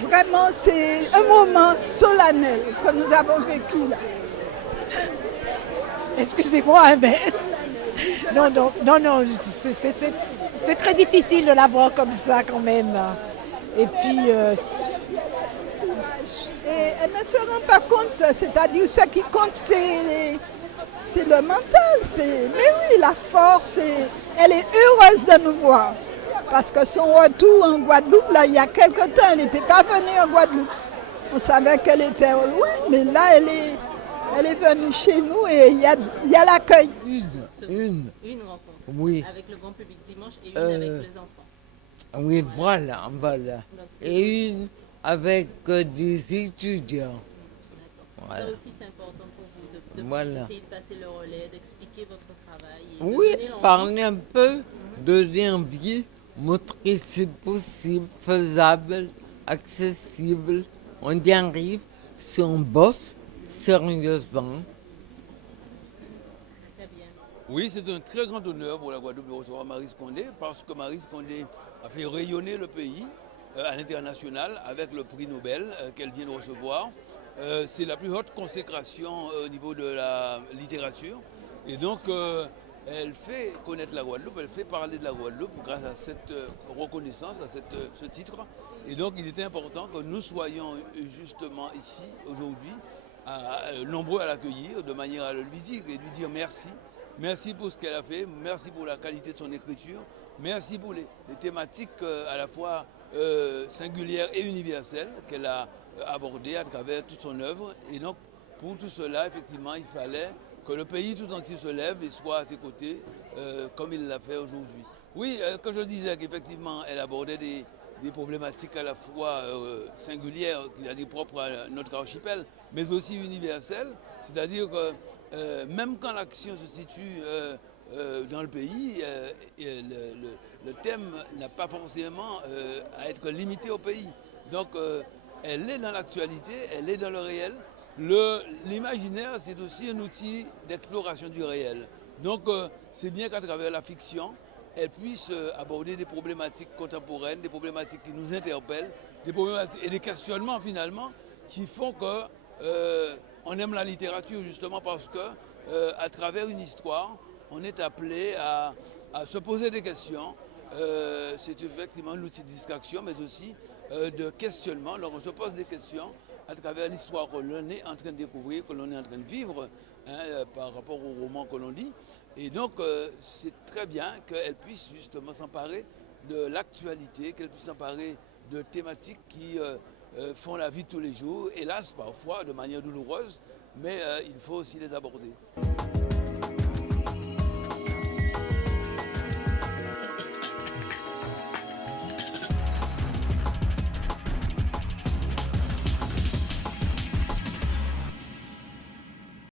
Vraiment, c'est un moment solennel que nous avons vécu là. Excusez-moi, mais non, c'est très difficile de la voir comme ça quand même. Et puis, Et elle ne se rend pas compte, c'est-à-dire ce qui compte, c'est le mental. Mais oui, la force, elle est heureuse de nous voir. Parce que son retour en Guadeloupe, là, il y a quelque temps, elle n'était pas venue en Guadeloupe. On savait qu'elle était au loin, mais là, elle est venue chez nous et il y a l'accueil. Une rencontre Oui, avec le grand public dimanche et une avec les enfants. oui, voilà. Donc, Et une avec des étudiants. d'accord. Voilà. Ça aussi, c'est important pour vous de Voilà. essayer de passer le relais, d'expliquer votre travail. Et Oui, de donner l'envie. parler un peu, donner envie, montrer que c'est possible, faisable, accessible. On y arrive si on bosse sérieusement. Très bien. Oui, c'est un très grand honneur pour la Guadeloupe de recevoir Maryse Condé parce que Maryse Condé a fait rayonner le pays à l'international avec le prix Nobel qu'elle vient de recevoir. C'est la plus haute consécration au niveau de la littérature. Et donc, elle fait connaître la Guadeloupe, elle fait parler de la Guadeloupe grâce à cette reconnaissance, à ce titre. Et donc, il était important que nous soyons justement ici, aujourd'hui, nombreux à l'accueillir, de manière à lui dire et lui dire merci. Merci pour ce qu'elle a fait, merci pour la qualité de son écriture, merci pour les thématiques à la fois singulières et universelles qu'elle a abordées à travers toute son œuvre. Et donc, pour tout cela, effectivement, il fallait que le pays tout entier se lève et soit à ses côtés, comme il l'a fait aujourd'hui. Oui, quand je disais qu'effectivement, elle abordait des problématiques à la fois singulières, c'est-à-dire propres à notre archipel, mais aussi universelles, c'est-à-dire que même quand l'action se situe dans le pays, le thème n'a pas forcément à être limité au pays. Donc elle est dans l'actualité, elle est dans le réel. L'imaginaire, c'est aussi un outil d'exploration du réel. Donc c'est bien qu'à travers la fiction, elle puisse aborder des problématiques contemporaines, des problématiques qui nous interpellent, des problématiques et des questionnements finalement qui font que on aime la littérature justement parce que à travers une histoire, on est appelé à se poser des questions. C'est effectivement un outil de distraction, mais aussi de questionnement. Alors on se pose des questions à travers l'histoire que l'on est en train de découvrir, que l'on est en train de vivre par rapport au roman que l'on lit. Et donc c'est très bien qu'elle puisse justement s'emparer de l'actualité, qu'elle puisse s'emparer de thématiques qui font la vie de tous les jours, hélas parfois de manière douloureuse, mais il faut aussi les aborder.